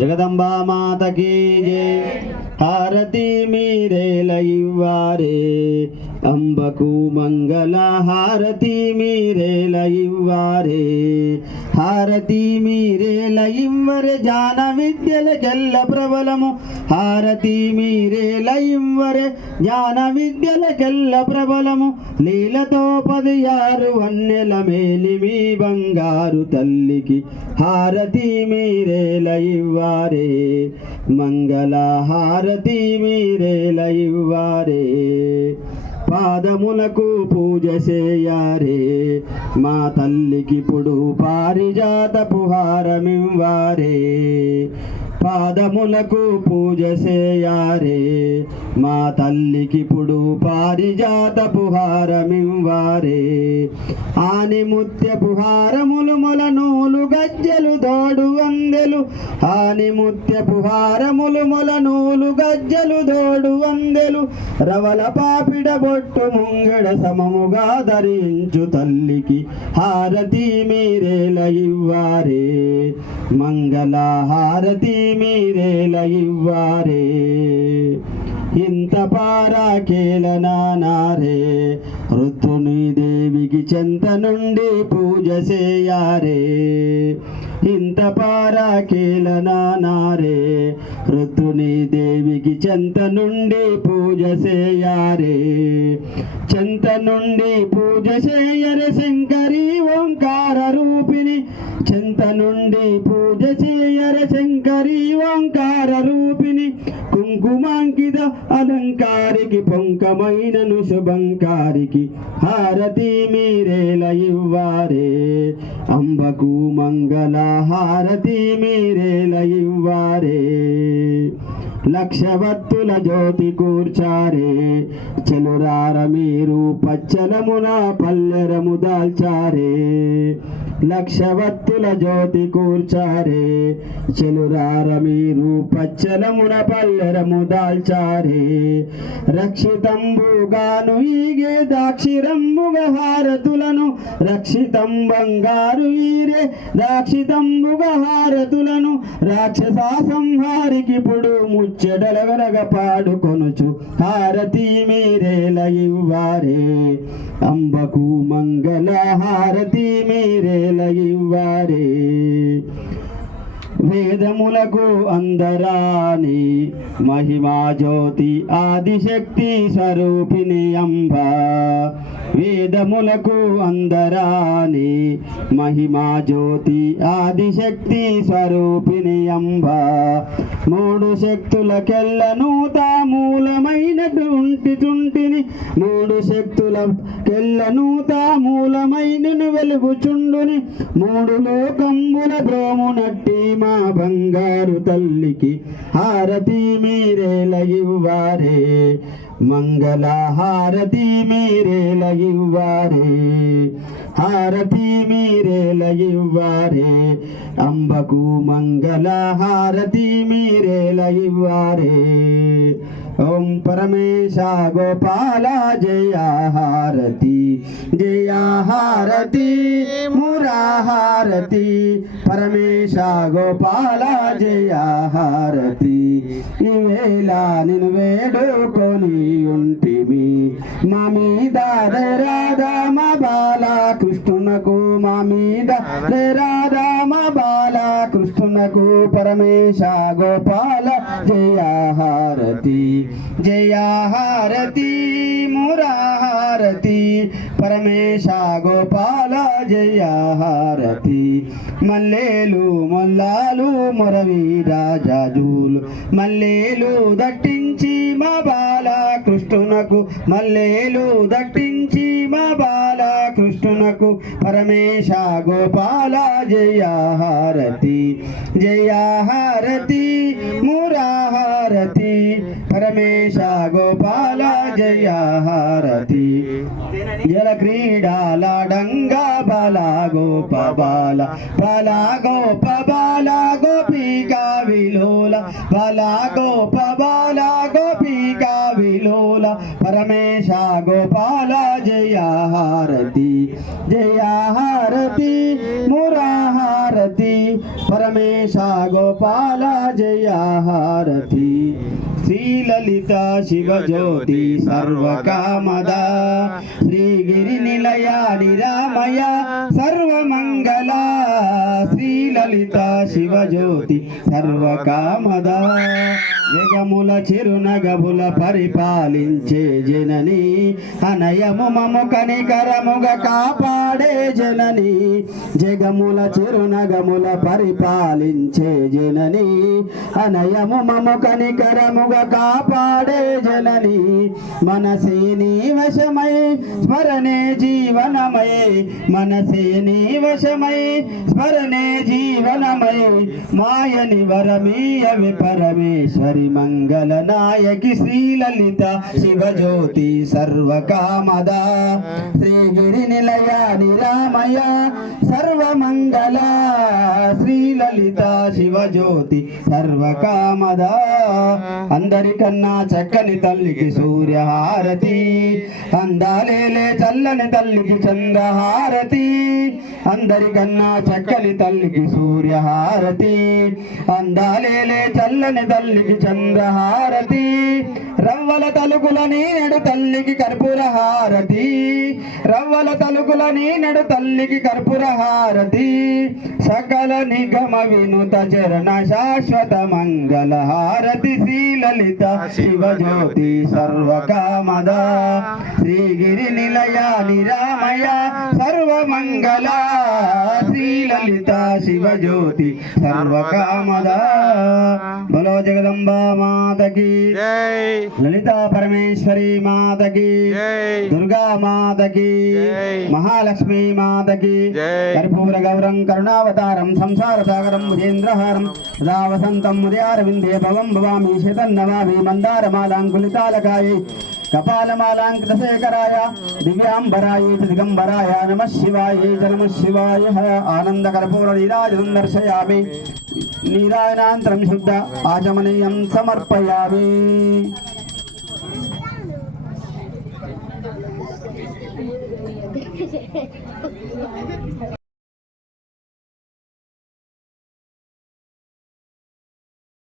జగదంబా మాతకి జై. హారతి మీరేలయ్యారే అంబకు మంగళ హారతి మీరేలయ్యారే హారతి మీరేల జాన విద్యల జల్ల ప్రబలము. హారతి మీరేల ఇవ్వరే జ్ఞాన విద్యల జల్ల ప్రబలము. లీలతో పదియారు వన్నెల మేలిమి బంగారు తల్లికి హారతి మీరేలయ్యారే మంగళ హార హారతి మీరేల ఇవ్వారే. పాదమునకు పూజ చేయారే. మా తల్లికి పారిజాత పారిజాతపు హారమివ్వారే పాదములకు పూజ చేయారే. మా తల్లికి ఇప్పుడు పారిజాతపు హారమివ్వారే ఆనిముత్య హారములు మొల నూలు గజ్జలు దోడు వందెలు. ఆనిముత్య హారములు మొల నూలు గజ్జలు దోడు వందెలు. రవల పాపిడ బొట్టు ముంగడ సమముగా ధరించు తల్లికి హారతి మీరేల ఇవ్వారే మంగళ హారతి మీరేల ఇవ్వారే ఇంత పారాకేల నానారే. రుతుని దేవికి చెంత నుండి పూజ చేయారే. ఇంత పారాకేల నానారే. రుతుని దేవికి చెంత నుండి పూజ చేయారే. చెంత నుండి పూజ చేయరే శంకరి ఓంకార రూపిణి. చెంత నుండి పూజ చేయ శంకరి ఓంకార రూపిణి కుంకుమాంకిత అలంకారికి పొంకమైనను శుభంకారికి హారతి మీరేల ఇవ్వారే. అంబకు మంగళ హారతి మీరేల ఇవ్వారే. లక్షవత్తుల జ్యోతి కూర్చారే. చెలురార మీరు పచ్చలమున పల్లెరము దాల్చారే. లక్షవత్తుల జ్యోతి కూర్చారే. చెలురార మీరు పచ్చలమున పల్లెరము దాల్చారే. రక్షితంబుగాను ఈగే దాక్షిరంబుగ హారతులను రక్షితం బంగారు వీరే. దాక్షితంబుగ హారతులను రాక్షసా సంహారికి ఇప్పుడు ముచ్చటలగలగ పాడుకొనుచు హారతి మీరేల అంబకు మంగళ హారతి మీరేల వేదములకు అందరాని మహిమా జ్యోతి ఆదిశక్తి స్వరూపిణి అంబ. వేదములకు అందరాని మహిమా జ్యోతి ఆదిశక్తి స్వరూపిణి అంబ. మూడు శక్తులకెల్లను తామూలమైనటువంటి చుంటిని మూడు శక్తులకెల్లను తా మూలమైనను వెలుగుచుండుని మూడు లోకంబుల ద్రోమునట్టి మా బంగారు తల్లికి హారతి మీరే ఇవ్వారే మంగళ హారతి మీరేల ఇవ్వారే హారతి మీరేల ఇవ్వారే అంబకు మంగళ హారతి మీరేల ఇవ్వారే ఓం పరమేశ గోపాల జయ హారతి జయ హారతి మురాహారతి పరమేశ గోపాల జయ హారతి. ఈవేళ నిన్ను వేడుకొని ఉంటిమి. మా మీద రాధా మా బాల కృష్ణునకు మా మీద రాధా మా బాల కృష్ణునకు పరమేశ గోపాల జయ హారతి జయ హారతి మురాహారతి పరమేశ గోపాల జయ హారతి. మల్లేలు మొల్లాలు మొరవి రాజాజులు. మల్లేలు దట్టించి మా బాల కృష్ణునకు మల్లేలు దట్టించి మా బాల కృష్ణునకు పరమేశ గోపాల జయ హారతి. జయ హారతి మురాహారతి పరమేశ గోపాల జయ హారతి. జల క్రీడాలాడంగా బాల గోప బాల బాల గోప బాల గోపికా విలోల బాల గోప బాల గోపికా విలోల పరమేశ గోపాల జయ హారతి జయ హారతి మురాహారతి పరమేశ గోపాల జయ హారతి శ్రీలలిత శివజ్యోతి సర్వకామద. శ్రీగిరి నిలయ నిరామయ సర్వమంగళ. శ్రీలలిత శివజ్యోతి సర్వకామద. జగముల చిరునగముల పరిపాలించే జనని అనయము మము కనికరముగా కాపాడే జనని జగముల చిరునగముల పరిపాలించే జనని అనయము మము కనికరముగా కాపాడే జనని మనసే నీ వశమై స్మరణే జీవనమై మనసే నీ వశమై స్మరణే జీవనమై మాయని వరమీయవి పరమేశ్వర మంగళ నాయకి శ్రీలలిత శివజ్యోతి సర్వకామద. శ్రీగిరి నిలయాని రామయ సర్వమంగళ. శ్రీలలిత శివజ్యోతి సర్వకామద. అందరికన్నా చక్కని తల్లికి సూర్యహారతి. అందాలేలే చల్లని తల్లికి చంద్రహారతి. అందరికన్నా చక్కని తల్లికి సూర్యహారతి. అందాలేలే చల్లని తల్లికి చంద్రహారతి రవ్వల తలుకుల నడు తల్లికి కర్పూర హారతి. రవ్వల తలుకుల నడు తల్లికి కర్పూర హారతి. సకల నిగమ వినుత చరణ శాశ్వత మంగళ హారతి. శ్రీ లలిత శివజ్యోతి సర్వకామద. శ్రీగిరి నిలయ నిరామయ సర్వమంగళ. శ్రీలలిత శివజ్యోతి సర్వకామద. బలో జగదంబా మాతకి జై. లలిత పరమేశ్వరి మాతకి దుర్గా మాతకి. మహాలక్ష్మి మాతకి. కర్పూర గౌరం కరుణావతారం సంసార సాగరం భుజేంద్రహారం సదా వసంతం ఉదయారవిందే భవం భవామి శతన్నవామి మందారమాలాంకులితాలకాయై కపాలమాలాంకితశేఖరాయ దివ్యాంబరాయ దిగంబరాయ నమ శివాయ నమ శివాయ ఆనందకర్పూర నీరాజనం దర్శయామి నీరాజనాంతరం శుద్ధ ఆచమనీయం సమర్పయామి 哈哈哈。